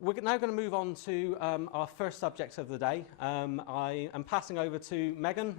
we're now going to move on to our first subject of the day. I am passing over to Megan.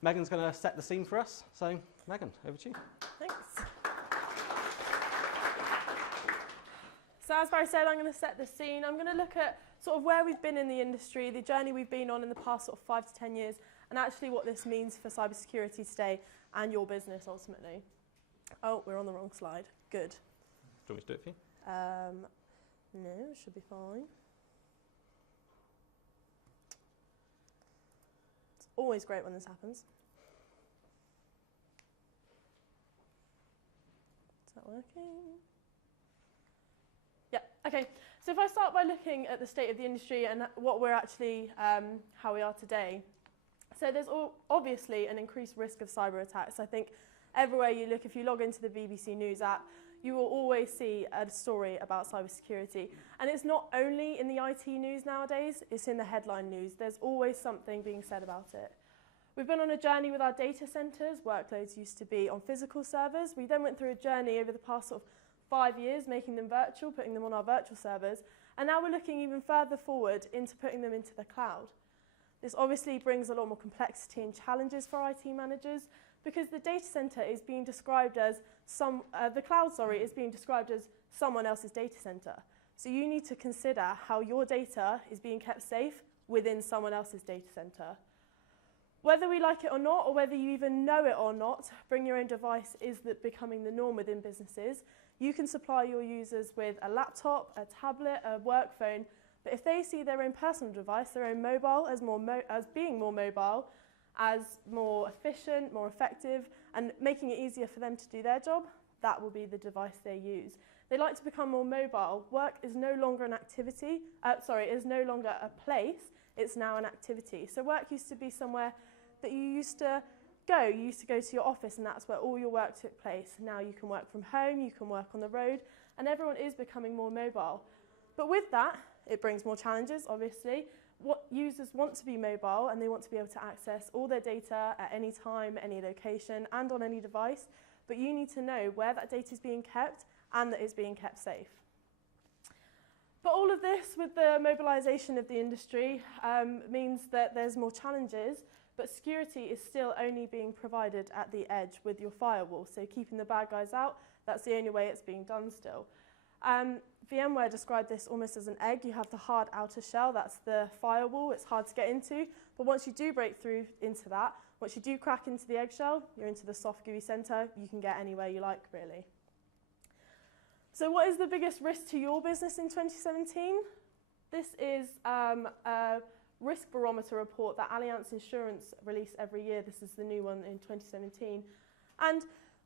Megan's going to set the scene for us. So, Megan, over to you. Thanks. So as Barry said, I'm going to set the scene. I'm going to look at sort of where we've been in the industry, the journey we've been on in the past sort of 5 to 10 years, and actually what this means for cybersecurity today and your business ultimately. Oh, we're on the wrong slide. Good. Do you want me to do it for you? No, it should be fine. It's always great when this happens. Is that working? Yeah, okay. So if I start by looking at the state of the industry and what we're actually, how we are today. So there's obviously an increased risk of cyber attacks. I think everywhere you look, if you log into the BBC News app, you will always see a story about cybersecurity. And it's not only in the IT news nowadays, it's in the headline news. There's always something being said about it. We've been on a journey with our data centers. Workloads used to be on physical servers. We then went through a journey over the past sort of 5 years, making them virtual, putting them on our virtual servers. And now we're looking even further forward into putting them into the cloud. This obviously brings a lot more complexity and challenges for IT managers, because the data center is being described as the cloud is being described as someone else's data center. So you need to consider how your data is being kept safe within someone else's data center. Whether we like it or not, or whether you even know it or not, bring your own device is becoming the norm within businesses. You can supply your users with a laptop, a tablet, a work phone, but if they see their own personal device, their own mobile as being more mobile, as more efficient, more effective, and making it easier for them to do their job, that will be the device they use. They like to become more mobile. Work is no longer an activity, is no longer a place, it's now an activity. So work used to be somewhere that you used to go. You used to go to your office and that's where all your work took place. Now you can work from home, you can work on the road, and everyone is becoming more mobile. But with that, it brings more challenges, obviously. What users want to be mobile and they want to be able to access all their data at any time, any location, and on any device. But you need to know where that data is being kept and that it's being kept safe. But all of this, with the mobilisation of the industry, means that there's more challenges, but security is still only being provided at the edge with your firewall. So keeping the bad guys out, that's the only way it's being done still. VMware described this almost as an egg. You have the hard outer shell, that's the firewall, it's hard to get into. But once you do break through into that, once you do crack into the eggshell, you're into the soft gooey center, you can get anywhere you like, really. So what is the biggest risk to your business in 2017? This is a risk barometer report that Allianz Insurance release every year. This is the new one in 2017. And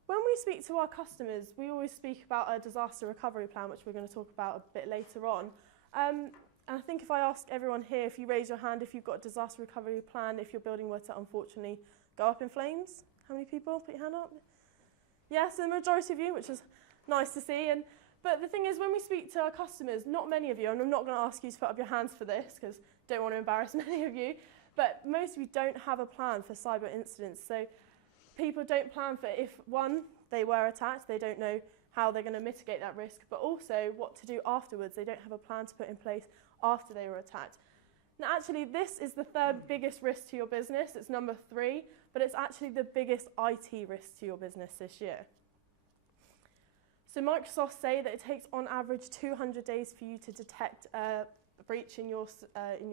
when we speak to our customers, we always speak about a disaster recovery plan, which we're going to talk about a bit later on. And I think if I ask everyone here, if you raise your hand, if you've got a disaster recovery plan, if your building were to unfortunately go up in flames, how many people? Put your hand up. Yes, the majority of you, which is nice to see. But the thing is, when we speak to our customers, not many of you, and I'm not going to ask you to put up your hands for this, because I don't want to embarrass many of you, but most of you don't have a plan for cyber incidents. So people don't plan for if, one, they were attacked, they don't know how they're going to mitigate that risk, but also what to do afterwards. They don't have a plan to put in place after they were attacked. Now, actually, this is the third biggest risk to your business. It's number 3, but it's actually the biggest IT risk to your business this year. So Microsoft say that it takes, on average, 200 days for you to detect a breach in your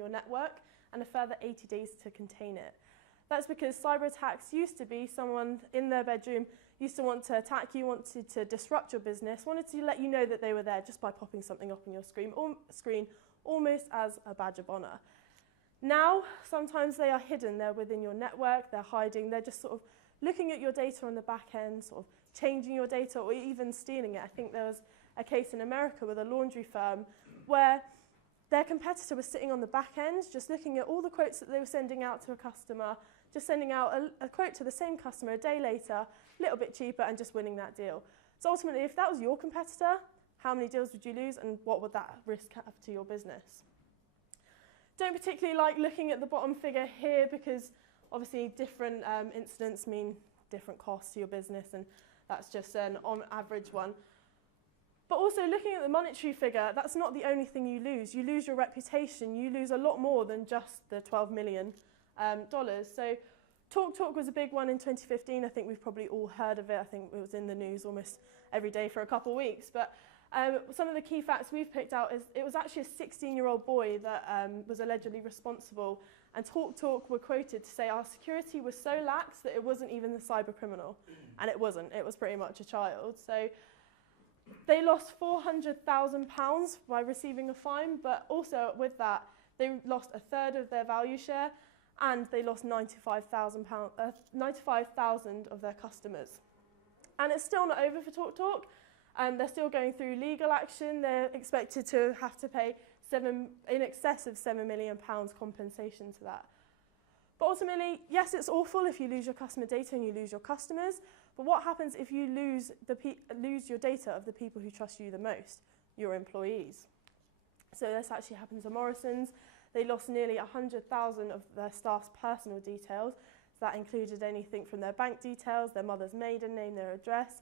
network, and a further 80 days to contain it. That's because cyber attacks used to be someone in their bedroom used to want to attack you, wanted to disrupt your business, wanted to let you know that they were there just by popping something up on your screen, almost as a badge of honor. Now, sometimes they are hidden. They're within your network, they're hiding, they're just sort of looking at your data on the back end, sort of changing your data or even stealing it. I think there was a case in America with a laundry firm where their competitor was sitting on the back end, just looking at all the quotes that they were sending out to a customer, just sending out a quote to the same customer a day later, a little bit cheaper, and just winning that deal. So ultimately, if that was your competitor, how many deals would you lose, and what would that risk have to your business? Don't particularly like looking at the bottom figure here, because obviously different incidents mean different costs to your business, and that's just an on average one. But also looking at the monetary figure, that's not the only thing you lose. You lose your reputation. You lose a lot more than just the $12 million. So TalkTalk was a big one in 2015. I think we've probably all heard of it. I think it was in the news almost every day for a couple of weeks. But some of the key facts we've picked out is it was actually a 16-year-old boy that was allegedly responsible. And TalkTalk were quoted to say our security was so lax that it wasn't even the cyber criminal. And it wasn't. It was pretty much a child. So they lost £400,000 by receiving a fine, but also with that, they lost a third of their value share, and they lost £95,000 of their customers. And it's still not over for TalkTalk. They're still going through legal action. They're expected to have to pay in excess of £7 million compensation to that. But ultimately, yes, it's awful if you lose your customer data and you lose your customers. But what happens if you lose your data of the people who trust you the most, your employees? So this actually happened to Morrison's. They lost nearly 100,000 of their staff's personal details. So that included anything from their bank details, their mother's maiden name, their address.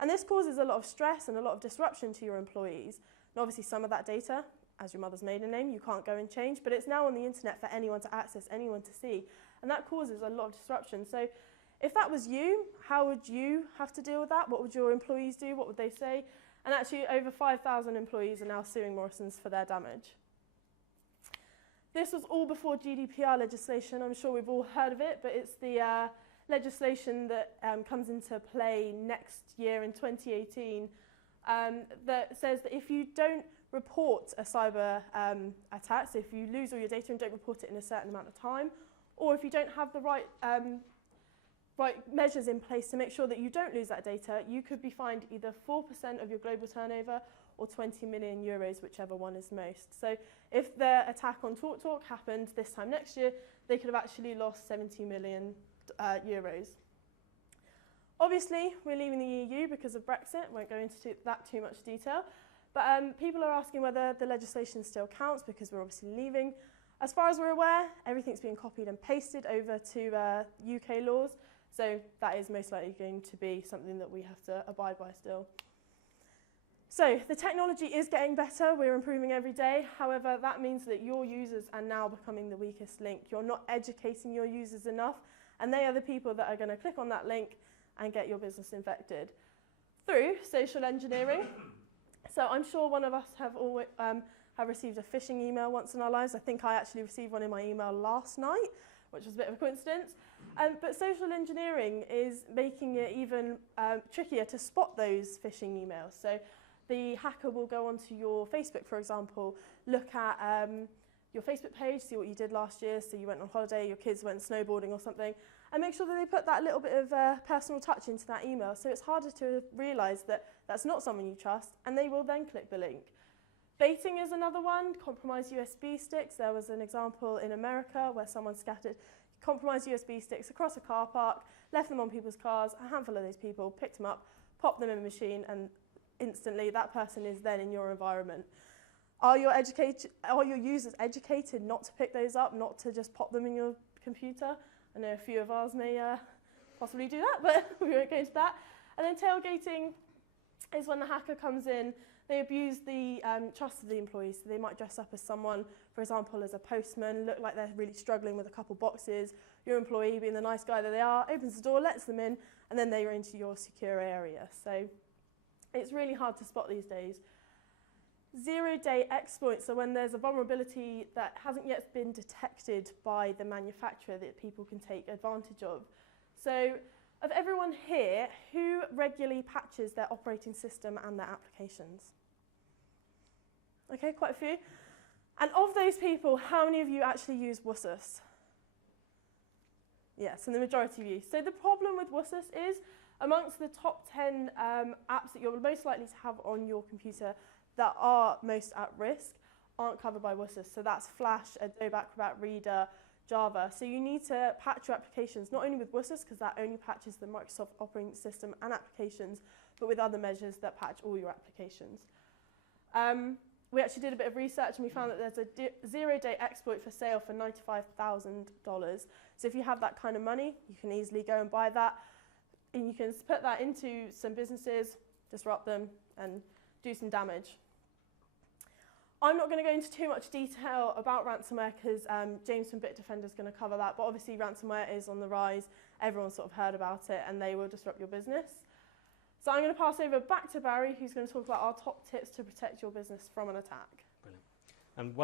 And this causes a lot of stress and a lot of disruption to your employees. And obviously some of that data, as your mother's maiden name, you can't go and change, but it's now on the internet for anyone to access, anyone to see. And that causes a lot of disruption. So if that was you, how would you have to deal with that? What would your employees do? What would they say? And actually over 5,000 employees are now suing Morrison's for their damage. This was all before GDPR legislation. I'm sure we've all heard of it, but it's the legislation that comes into play next year in 2018 that says that if you don't report a cyber attack, so if you lose all your data and don't report it in a certain amount of time, or if you don't have the right measures in place to make sure that you don't lose that data, you could be fined either 4% of your global turnover or 20 million euros, whichever one is most. So if the attack on TalkTalk happened this time next year, they could have actually lost 70 million euros. Obviously, we're leaving the EU because of Brexit. Won't go into that too much detail. But people are asking whether the legislation still counts because we're obviously leaving. As far as we're aware, everything's being copied and pasted over to UK laws. So that is most likely going to be something that we have to abide by still. So the technology is getting better. We're improving every day. However, that means that your users are now becoming the weakest link. You're not educating your users enough, and they are the people that are going to click on that link and get your business infected through social engineering. So I'm sure one of us have received a phishing email once in our lives. I think I actually received one in my email last night, which was a bit of a coincidence. But social engineering is making it even trickier to spot those phishing emails. So the hacker will go onto your Facebook, for example, look at your Facebook page, see what you did last year, so you went on holiday, your kids went snowboarding or something, and make sure that they put that little bit of personal touch into that email. So it's harder to realise that that's not someone you trust, and they will then click the link. Baiting is another one, compromised USB sticks. There was an example in America where someone scattered compromised USB sticks across a car park, left them on people's cars, a handful of those people picked them up, popped them in a machine, and instantly that person is then in your environment. Are your users educated not to pick those up, not to just pop them in your computer? I know a few of ours may possibly do that, but we won't go into that. And then tailgating is when the hacker comes in. They abuse the trust of the employees. So they might dress up as someone, for example, as a postman, look like they're really struggling with a couple boxes. Your employee, being the nice guy that they are, opens the door, lets them in, and then they are into your secure area. So it's really hard to spot these days. Zero-day exploits are when there's a vulnerability that hasn't yet been detected by the manufacturer that people can take advantage of. So of everyone here, who regularly patches their operating system and their applications? Okay, quite a few. And of those people, how many of you actually use WSUS? Yes, and the majority of you. So the problem with WSUS is amongst the top 10 apps that you're most likely to have on your computer that are most at risk aren't covered by WSUS. So that's Flash, Adobe Acrobat Reader, Java. So you need to patch your applications, not only with WSUS, because that only patches the Microsoft operating system and applications, but with other measures that patch all your applications. We actually did a bit of research and we found that there's a zero-day exploit for sale for $95,000. So if you have that kind of money, you can easily go and buy that. And you can put that into some businesses, disrupt them, and do some damage. I'm not going to go into too much detail about ransomware because James from Bitdefender is going to cover that, but obviously ransomware is on the rise. Everyone's sort of heard about it and they will disrupt your business. So I'm going to pass over back to Barry, who's going to talk about our top tips to protect your business from an attack. Brilliant. And well